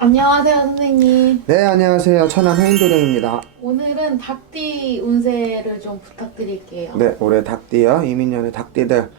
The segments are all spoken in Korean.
안녕하세요, 선생님. 네, 안녕하세요. 천안 해인도령입니다. 오늘은 닭띠 운세를 좀 부탁드릴게요. 네, 올해 닭띠요. 이민년의 닭띠들.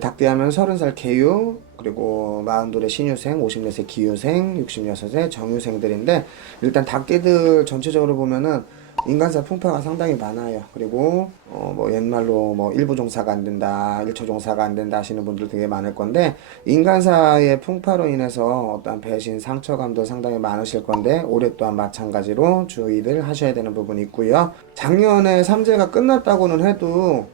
닭띠하면 30살 개유, 그리고 42세 신유생, 54세 기유생, 66세 정유생들인데, 일단 닭띠들 전체적으로 보면은 인간사 풍파가 상당히 많아요. 그리고 뭐 옛말로 뭐 일부 종사가 안 된다, 일초 종사가 안 된다 하시는 분들 되게 많을 건데, 인간사의 풍파로 인해서 어떤 배신, 상처감도 상당히 많으실 건데, 올해 또한 마찬가지로 주의를 하셔야 되는 부분이 있고요. 작년에 삼재가 끝났다고는 해도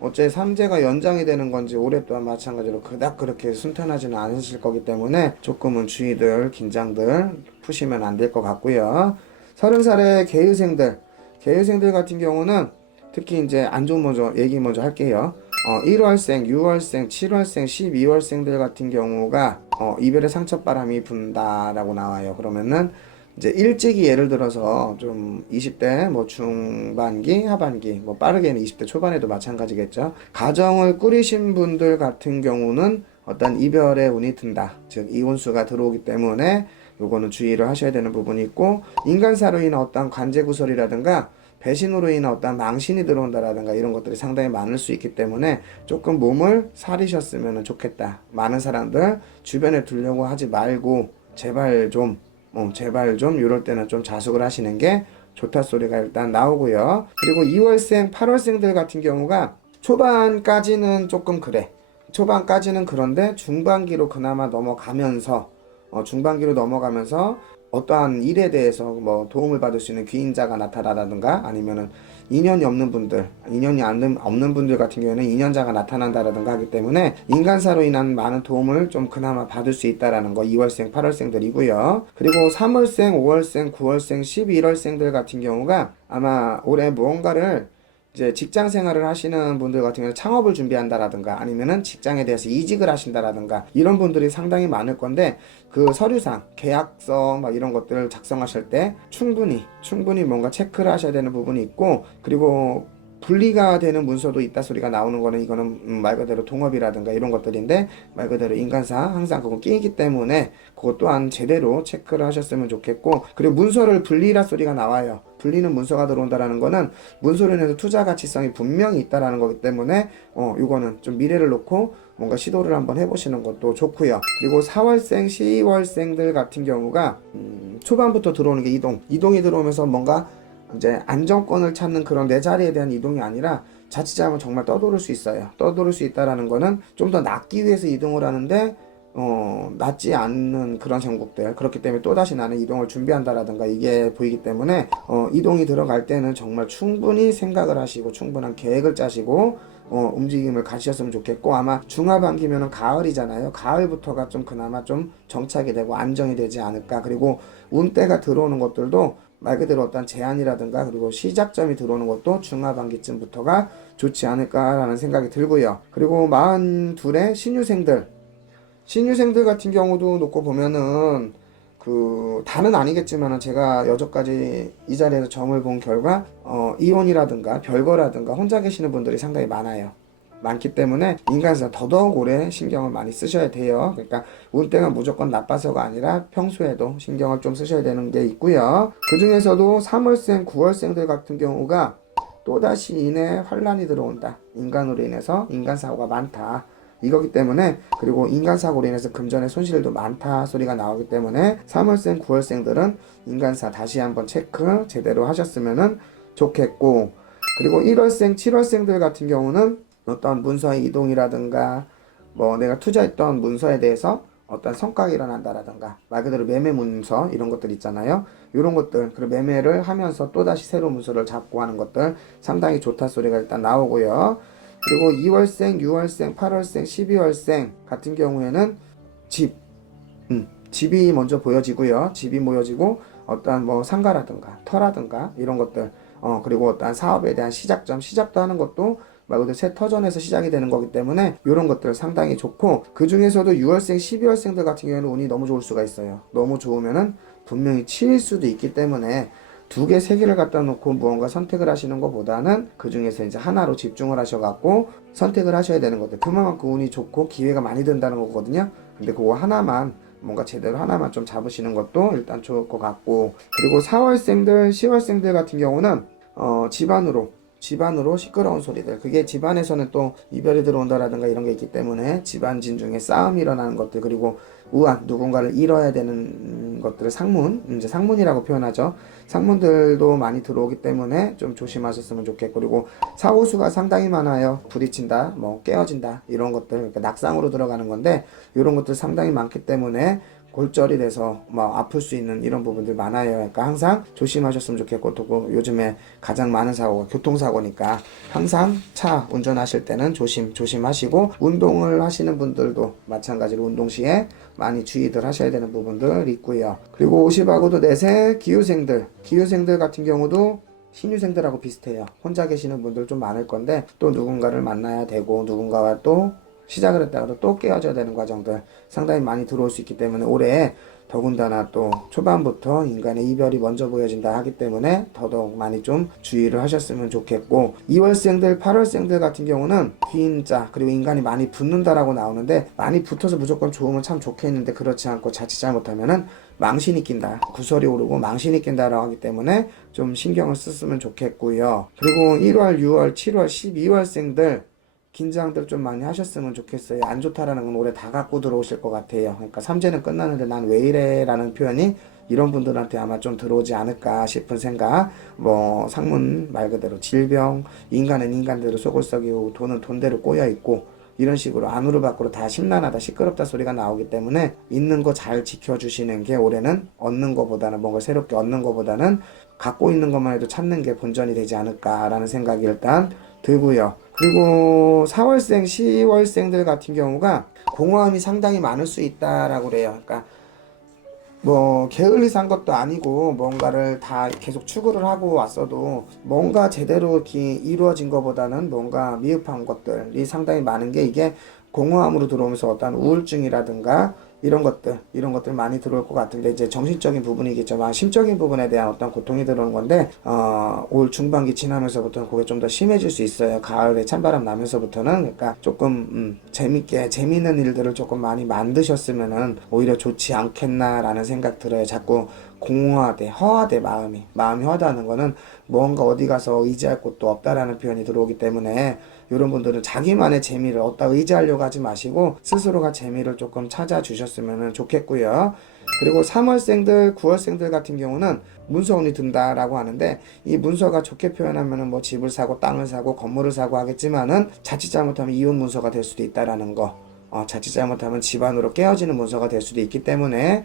어째 삼재가 연장이 되는 건지 올해 또한 마찬가지로 그닥 그렇게 순탄하지는 않으실 거기 때문에 조금은 주의들, 긴장들 푸시면 안 될 것 같고요. 30살의 개유생들 같은 경우는 특히 이제 안 좋은 얘기 먼저 할게요. 1월생, 6월생, 7월생, 12월생들 같은 경우가 이별의 상처바람이 분다라고 나와요. 그러면은 이제 일찍이 예를 들어서 좀 20대 뭐 중반기, 하반기, 뭐 빠르게는 20대 초반에도 마찬가지겠죠. 가정을 꾸리신 분들 같은 경우는 어떤 이별의 운이 든다. 즉 이혼수가 들어오기 때문에 요거는 주의를 하셔야 되는 부분이 있고, 인간사로 인한 어떤 관제구설이라든가 배신으로 인한 어떤 망신이 들어온다라든가 이런 것들이 상당히 많을 수 있기 때문에 조금 몸을 사리셨으면 좋겠다. 많은 사람들 주변에 두려고 하지 말고 제발 좀 이럴 때는 좀 자숙을 하시는 게 좋다 소리가 일단 나오고요. 그리고 2월생, 8월생들 같은 경우가 초반까지는 조금 그래. 초반까지는 그런데 중반기로 넘어가면서 어떠한 일에 대해서 뭐 도움을 받을 수 있는 귀인자가 나타나다든가 아니면은 인연이 없는 분들 같은 경우에는 인연자가 나타난다라든가 하기 때문에 인간사로 인한 많은 도움을 좀 그나마 받을 수 있다라는 거 2월생, 8월생들이고요. 그리고 3월생, 5월생, 9월생, 11월생들 같은 경우가 아마 올해 무언가를 이제 직장 생활을 하시는 분들 같은 경우는 창업을 준비한다라든가 아니면은 직장에 대해서 이직을 하신다라든가 이런 분들이 상당히 많을 건데, 그 서류상 계약서 막 이런 것들을 작성하실 때 충분히 뭔가 체크를 하셔야 되는 부분이 있고, 그리고 분리가 되는 문서도 있다 소리가 나오는 거는 이거는 말 그대로 동업이라든가 이런 것들인데, 말 그대로 인간사 항상 그건 끼이기 때문에 그것 또한 제대로 체크를 하셨으면 좋겠고, 그리고 문서를 분리라 소리가 나와요. 분리는 문서가 들어온다라는 거는 문서로 인해서 투자 가치성이 분명히 있다라는 거기 때문에 이거는 좀 미래를 놓고 뭔가 시도를 한번 해보시는 것도 좋고요. 그리고 4월생, 10월생들 같은 경우가 초반부터 들어오는 게 이동이 들어오면서 뭔가 이제 안정권을 찾는 그런 내 자리에 대한 이동이 아니라 자칫 잘하면 정말 떠도를 수 있어요. 떠도를 수 있다라는 거는 좀 더 낫기 위해서 이동을 하는데 낫지 않는 그런 전국들, 그렇기 때문에 또다시 나는 이동을 준비한다라든가 이게 보이기 때문에 이동이 들어갈 때는 정말 충분히 생각을 하시고 충분한 계획을 짜시고 움직임을 가지셨으면 좋겠고, 아마 중하반기면은 가을이잖아요. 가을부터가 좀 그나마 좀 정착이 되고 안정이 되지 않을까. 그리고 운대가 들어오는 것들도 말 그대로 어떤 제한이라든가 그리고 시작점이 들어오는 것도 중하반기쯤부터가 좋지 않을까라는 생각이 들고요. 그리고 42의 신유생들 같은 경우도 놓고 보면은 그 다는 아니겠지만은 제가 여태까지 이 자리에서 점을 본 결과 이혼이라든가 별거라든가 혼자 계시는 분들이 상당히 많기 때문에 인간에서 더더욱 오래 신경을 많이 쓰셔야 돼요. 그러니까 운때가 무조건 나빠서가 아니라 평소에도 신경을 좀 쓰셔야 되는 게 있고요. 그 중에서도 3월생, 9월생들 같은 경우가 또다시 인해 환란이 들어온다. 인간으로 인해서 인간사고가 많다. 이거기 때문에, 그리고 인간사고로 인해서 금전의 손실도 많다 소리가 나오기 때문에 3월생, 9월생들은 인간사 다시 한번 체크 제대로 하셨으면 좋겠고, 그리고 1월생, 7월생들 같은 경우는 어떤 문서의 이동이라든가 뭐 내가 투자했던 문서에 대해서 어떤 성과가 일어난다라든가 말 그대로 매매 문서 이런 것들 있잖아요. 이런 것들, 그리고 매매를 하면서 또다시 새로운 문서를 잡고 하는 것들 상당히 좋다 소리가 일단 나오고요. 그리고 2월생, 6월생, 8월생, 12월생 같은 경우에는 집, 집이 먼저 보여지고요. 집이 보여지고 어떠한 뭐 상가라든가 터라든가 이런 것들, 그리고 어떠한 사업에 대한 시작도 하는 것도 말 그대로 새 터전에서 시작이 되는 거기 때문에 이런 것들 상당히 좋고, 그 중에서도 6월생, 12월생들 같은 경우에는 운이 너무 좋을 수가 있어요. 너무 좋으면은 분명히 치일 수도 있기 때문에 두 개, 세 개를 갖다 놓고 무언가 선택을 하시는 것보다는 그 중에서 이제 하나로 집중을 하셔갖고 선택을 하셔야 되는 것들. 그만큼 운이 좋고 기회가 많이 된다는 거거든요. 근데 그거 하나만 뭔가 제대로 하나만 좀 잡으시는 것도 일단 좋을 것 같고, 그리고 4월생들, 10월생들 같은 경우는 집안으로 시끄러운 소리들, 그게 집안에서는 또 이별이 들어온다라든가 이런 게 있기 때문에 집안진 중에 싸움이 일어나는 것들, 그리고 우한, 누군가를 잃어야 되는 것들을 이제 상문이라고 표현하죠. 상문들도 많이 들어오기 때문에 좀 조심하셨으면 좋겠고, 그리고 사고수가 상당히 많아요. 부딪힌다, 뭐 깨어진다, 이런 것들, 그러니까 낙상으로 들어가는 건데 이런 것들 상당히 많기 때문에 골절이 돼서 막 아플 수 있는 이런 부분들 많아요. 그러니까 항상 조심하셨으면 좋겠고, 또 요즘에 가장 많은 사고가 교통사고니까 항상 차 운전하실 때는 조심하시고, 운동을 하시는 분들도 마찬가지로 운동 시에 많이 주의들 하셔야 되는 부분들 있고요. 그리고 50하고도 내세 기후생들 같은 경우도 신유생들하고 비슷해요. 혼자 계시는 분들 좀 많을 건데 또 누군가를 만나야 되고, 누군가와 또 시작을 했다가도 또 깨어져야 되는 과정들 상당히 많이 들어올 수 있기 때문에, 올해 더군다나 또 초반부터 인간의 이별이 먼저 보여진다 하기 때문에 더더욱 많이 좀 주의를 하셨으면 좋겠고, 2월생들, 8월생들 같은 경우는 귀인자, 그리고 인간이 많이 붙는다라고 나오는데, 많이 붙어서 무조건 좋으면 참 좋겠는데 그렇지 않고 자칫 잘못하면은 망신이 낀다, 구설이 오르고 망신이 낀다라고 하기 때문에 좀 신경을 썼으면 좋겠고요. 그리고 1월, 6월, 7월, 12월생들 긴장들 좀 많이 하셨으면 좋겠어요. 안 좋다라는 건 올해 다 갖고 들어오실 것 같아요. 그러니까 삼재는 끝나는데 난 왜 이래 라는 표현이 이런 분들한테 아마 좀 들어오지 않을까 싶은 생각. 뭐 상문 말 그대로 질병, 인간은 인간대로 속을 썩이고 돈은 돈대로 꼬여있고, 이런 식으로 안으로 밖으로 다 심란하다, 시끄럽다 소리가 나오기 때문에 있는 거 잘 지켜주시는 게 올해는 얻는 거보다는, 뭔가 새롭게 얻는 거보다는 갖고 있는 것만 해도 찾는 게 본전이 되지 않을까라는 생각이 일단 들고요. 그리고 4월생, 10월생들 같은 경우가 공허함이 상당히 많을 수 있다라고 그래요. 그러니까 뭐 게을리 산 것도 아니고 뭔가를 다 계속 추구를 하고 왔어도 뭔가 제대로 이렇게 이루어진 것보다는 뭔가 미흡한 것들이 상당히 많은 게, 이게 공허함으로 들어오면서 어떤 우울증이라든가 이런 것들 많이 들어올 것 같은데, 이제 정신적인 부분이겠지만 심적인 부분에 대한 어떤 고통이 들어오는 건데, 올 중반기 지나면서부터는 그게 좀 더 심해질 수 있어요. 가을에 찬바람 나면서부터는. 그러니까 조금 재밌는 일들을 조금 많이 만드셨으면은 오히려 좋지 않겠나라는 생각 들어요. 자꾸 허하대, 마음이 허하다는 거는 뭔가 어디 가서 의지할 곳도 없다라는 표현이 들어오기 때문에, 이런 분들은 자기만의 재미를 얻다 의지하려고 하지 마시고 스스로가 재미를 조금 찾아주셨으면 좋겠고요. 그리고 3월생들, 9월생들 같은 경우는 문서운이 든다라고 하는데, 이 문서가 좋게 표현하면은 뭐 집을 사고 땅을 사고 건물을 사고 하겠지만은 자칫 잘못하면 이혼 문서가 될 수도 있다라는 거, 자칫 잘못하면 집안으로 깨어지는 문서가 될 수도 있기 때문에,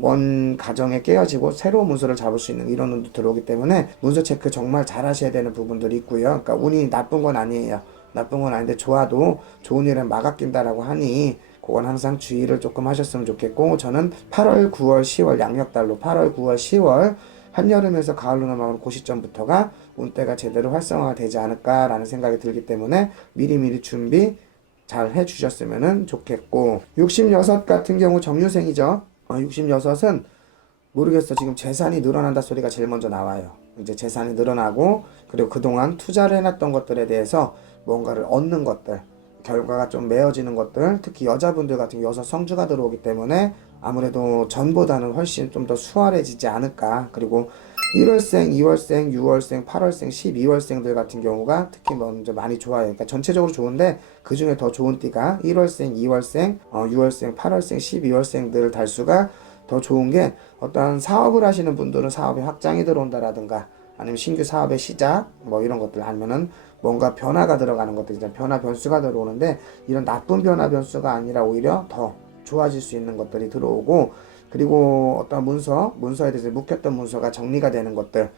원 가정에 깨어지고 새로운 문서를 잡을 수 있는 이런 운도 들어오기 때문에 문서 체크 정말 잘 하셔야 되는 부분들이 있고요. 그러니까 운이 나쁜 건 아니에요. 나쁜 건 아닌데 좋아도 좋은 일은 막아낀다라고 하니 그건 항상 주의를 조금 하셨으면 좋겠고, 저는 8월, 9월, 10월 양력달로 8월, 9월, 10월 한여름에서 가을로 넘어가는 그 시점부터가 운대가 제대로 활성화가 되지 않을까라는 생각이 들기 때문에 미리미리 준비 잘 해주셨으면 좋겠고, 66 같은 경우 정유생이죠. 66은 모르겠어. 지금 재산이 늘어난다 소리가 제일 먼저 나와요. 이제 재산이 늘어나고, 그리고 그동안 투자를 해놨던 것들에 대해서 뭔가를 얻는 것들, 결과가 좀 메어지는 것들, 특히 여자분들 같은 여섯 성주가 들어오기 때문에 아무래도 전보다는 훨씬 좀 더 수월해지지 않을까. 그리고 1월생, 2월생, 6월생, 8월생, 12월생들 같은 경우가 특히 먼저 많이 좋아요. 그러니까 전체적으로 좋은데 그 중에 더 좋은 띠가 1월생, 2월생, 6월생, 8월생, 12월생들 달수가 더 좋은 게, 어떤 사업을 하시는 분들은 사업에 확장이 들어온다라든가, 아니면 신규 사업의 시작, 뭐 이런 것들, 아니면은 뭔가 변화가 들어가는 것들, 이제 변화 변수가 들어오는데, 이런 나쁜 변화 변수가 아니라 오히려 더 좋아질 수 있는 것들이 들어오고, 그리고 어떤 문서에 대해서 묵혔던 문서가 정리가 되는 것들,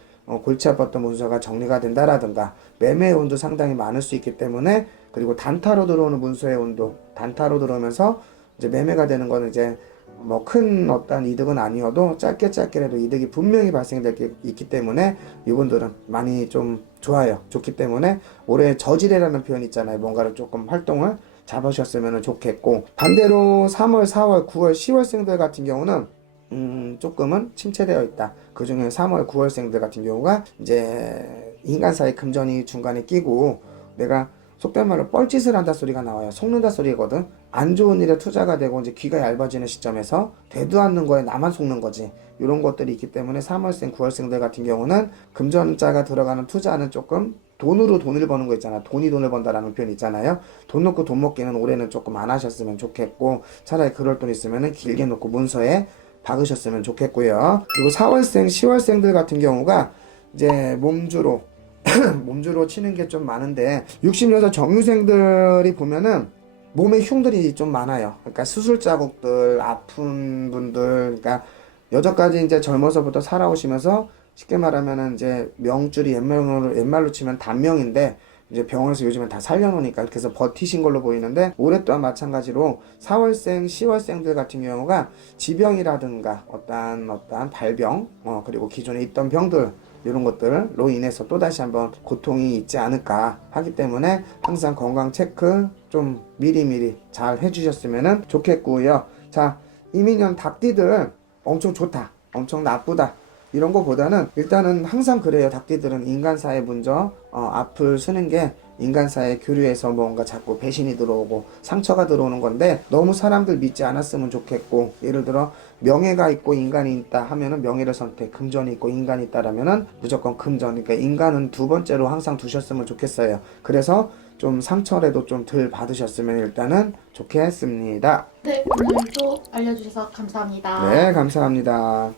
골치 아팠던 문서가 정리가 된다라든가, 매매의 운도 상당히 많을 수 있기 때문에, 그리고 단타로 들어오는 문서의 운도, 단타로 들어오면서 이제 매매가 되는 거는 이제 뭐 큰 어떤 이득은 아니어도 짧게라도 이득이 분명히 발생될 게 있기 때문에 이분들은 많이 좀 좋기 때문에 올해 저지레라는 표현 있잖아요. 뭔가를 조금 활동을 잡으셨으면 좋겠고, 반대로 3월, 4월, 9월, 10월생들 같은 경우는 조금은 침체되어 있다. 그 중에 3월, 9월생들 같은 경우가 이제 인간 사이 금전이 중간에 끼고, 내가 속된 말로 뻘짓을 한다 소리가 나와요. 속는다 소리거든. 안 좋은 일에 투자가 되고 이제 귀가 얇아지는 시점에서 되도 않는 거에 나만 속는 거지. 이런 것들이 있기 때문에 3월생, 9월생들 같은 경우는 금전자가 들어가는 투자는 조금 돈으로 돈을 버는 거 있잖아. 돈이 돈을 번다라는 표현 있잖아요. 돈 놓고 돈 먹기는 올해는 조금 안 하셨으면 좋겠고, 차라리 그럴 돈 있으면은 길게 놓고 문서에 박으셨으면 좋겠고요. 그리고 4월생, 10월생들 같은 경우가 이제 몸주로 몸주로 치는 게 좀 많은데 60여자 정유생들이 보면은 몸에 흉들이 좀 많아요. 그러니까 수술 자국들, 아픈 분들, 그러니까 여태까지 이제 젊어서부터 살아오시면서 쉽게 말하면은 이제 명줄이 옛말로 치면 단명인데 이제 병원에서 요즘엔 다 살려놓으니까 이렇게 해서 버티신 걸로 보이는데 올해 또한 마찬가지로 4월생, 10월생들 같은 경우가 지병이라든가 어떠한 발병, 그리고 기존에 있던 병들 이런 것들로 인해서 또다시 한번 고통이 있지 않을까 하기 때문에 항상 건강 체크 좀 미리미리 잘 해주셨으면 좋겠고요. 자, 이민년 닭띠들 엄청 좋다, 엄청 나쁘다 이런 거보다는 일단은 항상 그래요. 닭띠들은 인간사에 먼저 앞을 쓰는 게 인간사의 교류에서 뭔가 자꾸 배신이 들어오고 상처가 들어오는 건데 너무 사람들 믿지 않았으면 좋겠고, 예를 들어 명예가 있고 인간이 있다 하면은 명예를 선택, 금전이 있고 인간이 있다라면은 무조건 금전. 그러니까 인간은 두 번째로 항상 두셨으면 좋겠어요. 그래서 좀 상처라도 좀 덜 받으셨으면 일단은 좋겠습니다. 네, 오늘도 알려주셔서 감사합니다. 네, 감사합니다.